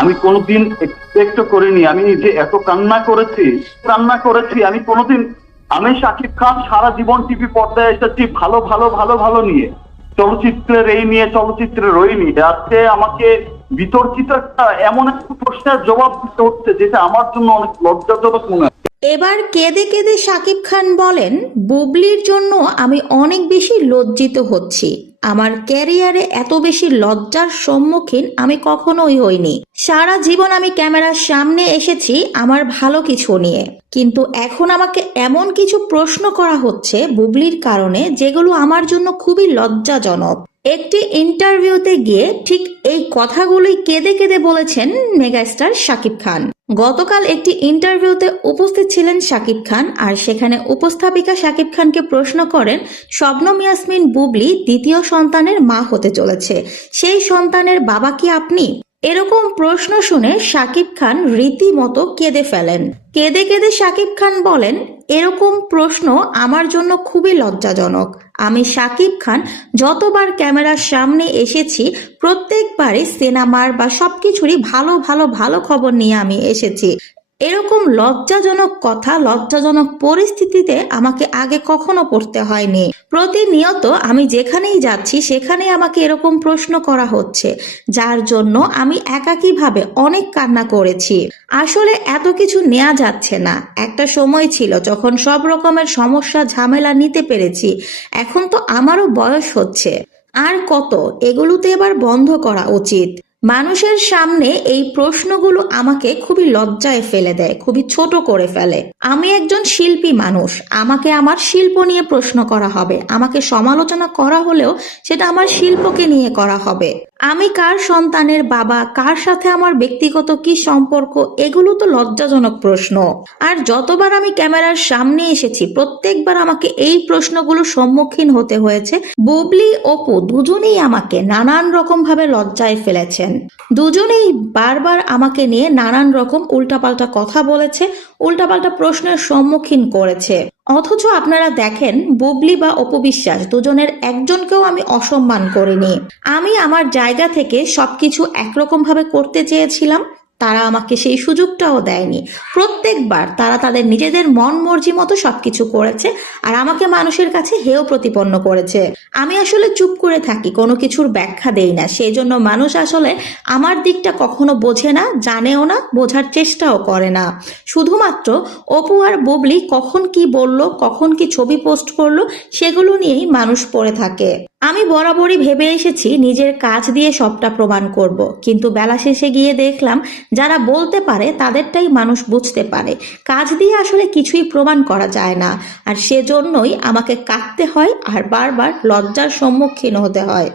আমি কোনোদিন এক্সপেক্ট করিনি আমি যে এত কান্না করেছি আমি কোনোদিন। আমি শাকিব খান সারা জীবন টিভি পর্দায় এসেছি ভালো ভালো ভালো ভালো নিয়ে, চলচ্চিত্রের এই নিয়ে চলচ্চিত্রের ওই নিয়ে। আজকে আমাকে বিতর্কিত এমন একটা প্রশ্নের জবাব দিতে হচ্ছে যেটা আমার জন্য অনেক লজ্জাজনক মনে হয়। এবার কেঁদে কেঁদে শাকিব খান বলেন, বুবলির জন্য আমি অনেক বেশি লজ্জিত হচ্ছি। আমার ক্যারিয়ারে এত বেশি লজ্জার সম্মুখীন আমি কখনোই হইনি। সারা জীবন আমি ক্যামেরার সামনে এসেছি আমার ভালো কিছু নিয়ে, কিন্তু এখন আমাকে এমন কিছু প্রশ্ন করা হচ্ছে বুবলির কারণে যেগুলো আমার জন্য খুবই লজ্জাজনক। একটি ইন্টারভিউতে গিয়ে ঠিক এই কথাগুলোই কেঁদে কেঁদে বলেছেন মেগাস্টার শাকিব খান। গতকাল একটি ইন্টারভিউতে উপস্থিত ছিলেন শাকিব খান, আর সেখানে উপস্থাপিকা শাকিব খানকে প্রশ্ন করেন শবনম ইয়াসমিন বুবলি দ্বিতীয় সন্তানের মা হতে চলেছে, সেই সন্তানের বাবা কি আপনি? এরকম প্রশ্ন শুনে শাকিব খান রীতিমতো কেঁদে ফেলেন। কেঁদে কেঁদে শাকিব খান বলেন, এরকম প্রশ্ন আমার জন্য খুবই লজ্জাজনক। আমি শাকিব খান যতবার ক্যামেরার সামনে এসেছি প্রত্যেকবারই সিনেমার বা সবকিছুরই ভালো ভালো ভালো খবর নিয়ে আমি এসেছি। এরকম লজ্জাজনক কথা, লজ্জাজনক পরিস্থিতিতে আমাকে আগে কখনো পড়তে হয়নি। প্রতিনিয়ত আমি যেখানেই যাচ্ছি সেখানেই আমাকে এরকম প্রশ্ন করা হচ্ছে, যার জন্য আমি একাকীভাবে অনেক কান্না করেছি। আসলে এত কিছু নেওয়া যাচ্ছে না। একটা সময় ছিল যখন সব রকমের সমস্যা ঝামেলা নিতে পেরেছি, এখন তো আমারও বয়স হচ্ছে। আর কত, এগুলোতে এবার বন্ধ করা উচিত। মানুষের সামনে এই প্রশ্নগুলো আমাকে খুবই লজ্জায় ফেলে দেয়, খুবই ছোট করে ফেলে। আমি একজন শিল্পী মানুষ, আমাকে আমার শিল্প নিয়ে প্রশ্ন করা হবে, আমাকে সমালোচনা করা হলেও সেটা আমার শিল্পকে নিয়ে করা হবে। আমি কার সন্তানের বাবা, কার সাথে আমার ব্যক্তিগত কি সম্পর্ক, এগুলো তো লজ্জাজনক প্রশ্ন। আর যতবার আমি ক্যামেরার সামনে এসেছি প্রত্যেকবার আমাকে এই প্রশ্নগুলোর সম্মুখীন হতে হয়েছে। বুবলি অপু দুজনেই আমাকে নানান রকম ভাবে লজ্জায় ফেলেছেন। দুজনেই বারবার আমাকে নিয়ে নানান রকম উল্টাপাল্টা কথা বলেছে, উল্টাপাল্টা প্রশ্নের সম্মুখীন করেছে। অথচ আপনারা দেখেন বুবলি বা অপু বিশ্বাস দুজনের একজনকেও আমি অসম্মান করিনি। আমি আমার জায়গা থেকে সবকিছু একরকম ভাবে করতে চেয়েছিলাম, তারা আমাকে সেই সুযোগটাও দেয়নি। প্রত্যেকবার তারা তাদের নিজেদের মন মর্জি মতো সবকিছু করেছে, আর আমাকে মানুষের কাছে হেয় প্রতিপন্ন করেছে। আমি আসলে চুপ করে থাকি, কোনো কিছুর ব্যাখ্যা দেই না, সেই জন্য মানুষ আসলে আমার দিকটা কখনো বোঝে না, জানেও না, বোঝার চেষ্টাও করে না। শুধুমাত্র অপু আর বুবলি কখন কি বলল, কখন কি ছবি পোস্ট করলো, সেগুলো নিয়েই মানুষ পড়ে থাকে। আমি বরাবরই ভেবে এসেছি নিজের কাজ দিয়ে সবটা প্রমাণ করব, কিন্তু বেলা শেষে গিয়ে দেখলাম যারা বলতে পারে তাদেরটাই মানুষ বুঝতে পারে, কাজ দিয়ে আসলে কিছুই প্রমাণ করা যায় না। আর সেজন্যই আমাকে কাঁদতে হয় আর বারবার লজ্জার সম্মুখীন হতে হয়।